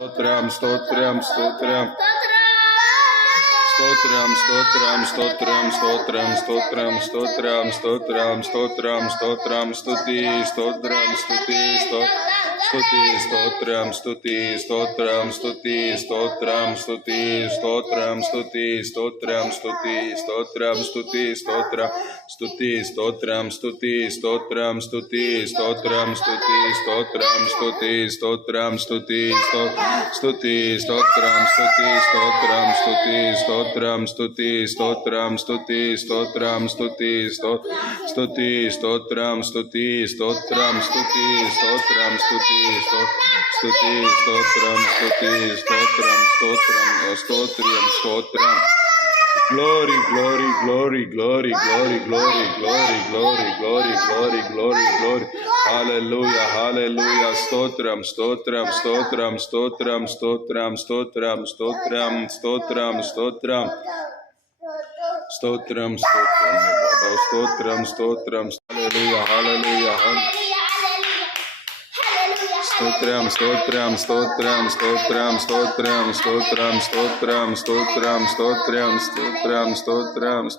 స్తోత్రం స్తోత్రం స్తోత్రం స్తోత్రం స్తోత్రం స్తోత్రం స్తోత్రం స్తోత్రం స్తోత్రం స్తోత్రం స్తోత్రం స్తుతి స్తోత్రం స్తుతి స్తుతి స్తోత్రం స్తుతి స్తోత్రం స్తుతి స్తోత్రం స్తుతి స్తోత్రం స్తుతి స్తోత్రం స్తుతి స్తోత్రం స్తుతి స్తోత్రం స్తుతి స్తోత్రం స్తుతి స్తోత్రం స్తుతి స్తోత్రం స్తుతి స్తోత్రం స్తుతి స్తోత్రం స్తుతి స్తుతి స్తోత్రం స్తుతి స్తోత్రం స్తుతి స్తోత్రం స్తుతి స్తోత్రం స్తుతి స్తోత్రం స్తుతి స్తుతి స్తోత్రం స్తుతి స్తోత్రం స్తుతి స్తోత్రం స్తుతి స్తుతి స్తోత్రం స్తుతి స్తోత్రం స్తోత్రం స్తోత్రం Glory, glory, glory, glory, glory, glory, glory, glory, glory, glory, glory, glory. Hallelujah, hallelujah. Stotram, stotram, stotram, stotram, stotram, stotram, stotram, stotram, stotram. Stotram, stotram, stotram, stotram, hallelujah, hallelujah, hallelujah. Stotram, stotram, stotram, stotram, stotram, stotram, stotram, stotram, stotram, stotram, stotram, stotram.